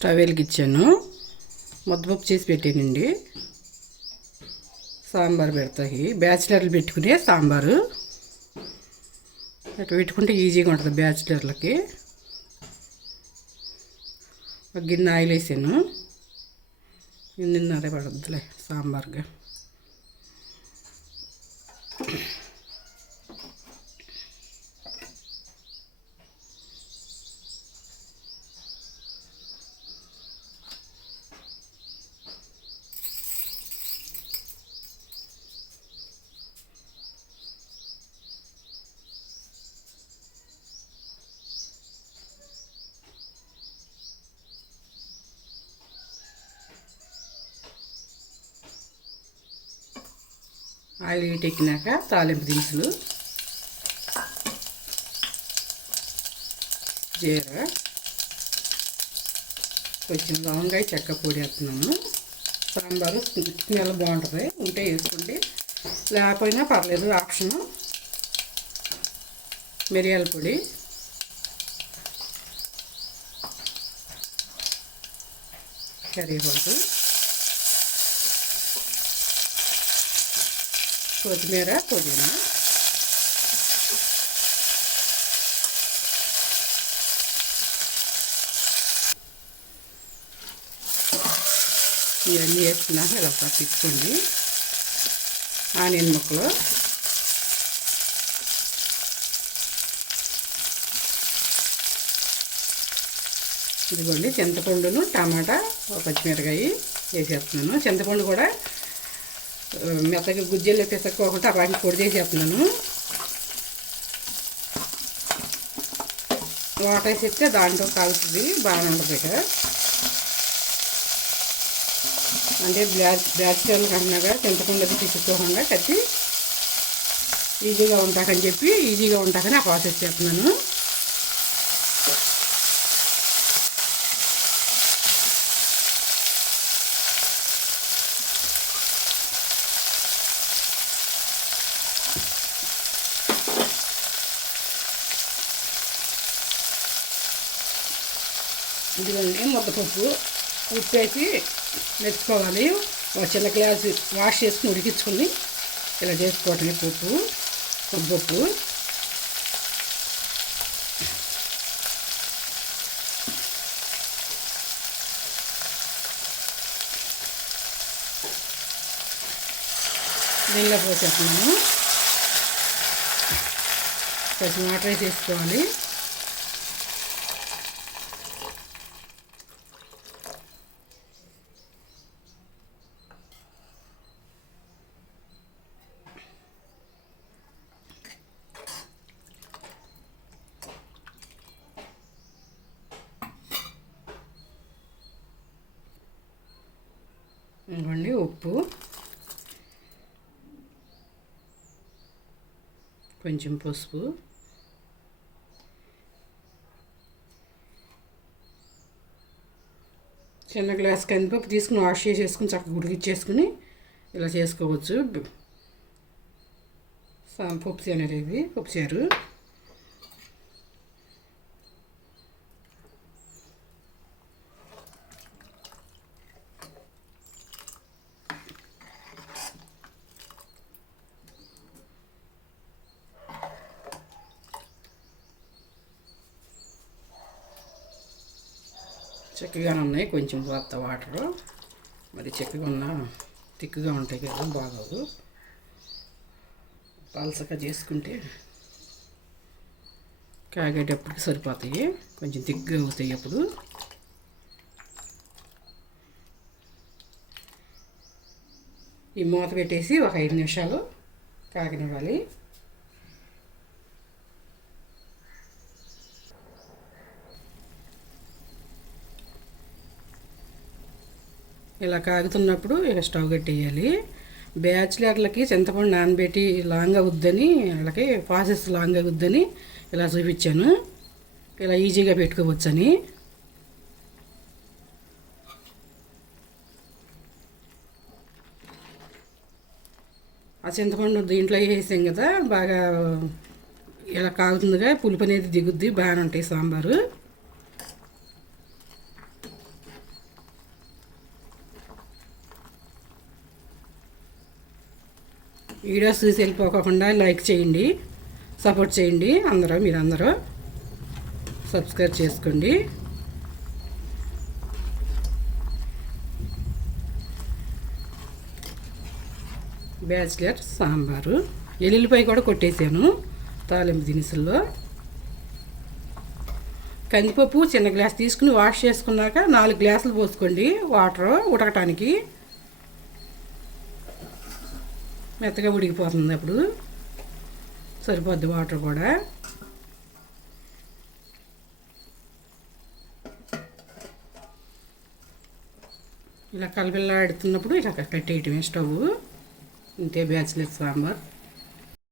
Stove వెలిగించాను. ముద్దపప్పు చేసి పెట్టానండి. సాంబార్ పెడతాయి. బ్యాచిలర్లు పెట్టుకునే సాంబారు అట్లా పెట్టుకుంటే ఈజీగా ఉంటుంది బ్యాచిలర్లకి. ఒక గిన్నె ఆయిల్ వేసాను. గిన్నెన్నరే పడుద్దిలే సాంబార్గా. ఆయిల్ హీట్ ఎక్కినాక తాలింపు దినుసులు, జీరా, కొంచెం లవంగాయ చెక్క పొడి వేస్తున్నాము. సాంబారు స్మెల్ బాగుంటుంది, ఉంటే వేసుకోండి, లేకపోయినా పర్లేదు, ఆప్షను. మిరియాల పొడి, కరివేపాకు, కొత్తిమీర, పుదీనా, ఇవన్నీ వేసుకున్నాక ఇలా తిప్పుకోండి. ఆనియన్ ముక్కలు, ఇదిగోండి చింతపండును, టమాటా, పచ్చిమిరకాయ వేసేస్తున్నాను. చింతపండు కూడా మెత్తగా గుజ్జలు పిసక్కోకుండా వాటిని పొడి చేసేస్తున్నాను. వాటర్ వేసేస్తే దాంట్లో కలుపుతుంది, బాగానే ఉంటుంది. ఇక అంటే బ్యాచిలర్లు కంటున్నాగా చింతపండు అది పిసుకోకుండా కట్టి ఈజీగా ఉంటాకని చెప్పి ఈజీగా ఉంటాకని ఆ ప్రాసెస్ చేస్తున్నాను. ఇదిగోండి ముద్దపప్పు ఉప్పేసి మెచ్చుకోవాలి. ఒక చిన్న గ్లాసు వాష్ చేసుకుని ఉడికించుకుని ఇలా చేసుకోవటమే పప్పు, ముద్దపప్పు. దీనిలో పోసేస్తున్నాను. కొంచెం వాటర్ వేసేసుకోవాలి. ఇవ్వండి ఉప్పు, కొంచెం పసుపు, చిన్న గ్లాస్ కందిపప్పు తీసుకుని వాష్ చేసేసుకుని చక్కగా ఉడికిచ్చేసుకుని ఇలా చేసుకోవచ్చు. పప్పు అనేది పప్పుచారు. చక్కగానే ఉన్నాయి, కొంచెం పోత వాటరు. మరి చక్కగా ఉన్న తిక్కుగా ఉంటాయి కదా, బాగోదు. పలసగా చేసుకుంటే కాగేటప్పటికి సరిపోతాయి, కొంచెం తిక్కుగా అవుతాయి. అప్పుడు ఈ మూత పెట్టేసి ఒక 5 నిమిషాలు కాగనివ్వాలి. ఇలా కాగుతున్నప్పుడు ఇక స్టవ్ కట్టేయాలి. బ్యాచిలర్లకి చింతపండు నానబెట్టి లాంగ్ అవుద్దని, వాళ్ళకి ప్రాసెస్ లాంగ్ అవుద్దని ఇలా చూపించాను. ఇలా ఈజీగా పెట్టుకోవచ్చని. ఆ చింతపండు దీంట్లో వేసాం కదా, బాగా ఇలా కాగుతుందిగా, పులుపు అనేది దిగుద్ది, బాగానే ఉంటాయి సాంబారు. వీడియోస్ చూసి వెళ్ళిపోకుండా లైక్ చేయండి, సపోర్ట్ చేయండి. మీరందరూ సబ్స్క్రైబ్ చేసుకోండి. బ్యాచిలర్ సాంబారు, ఎల్లుల్లిపాయ కూడా కొట్టేసాను తాలింపు దినుసుల్లో. కందిపప్పు చిన్న గ్లాస్ తీసుకుని వాష్ చేసుకున్నాక 4 గ్లాసులు పోసుకోండి వాటర్ ఉడకటానికి. మెత్తగా ఉడికిపోతుంది, అప్పుడు సరిపోద్ది వాటర్ కూడా. ఇలా కలబిల్లాడుతున్నప్పుడు ఇలా కట్టేయటమే స్టవ్. ఇంతే బ్యాచిలర్ సాంబార్.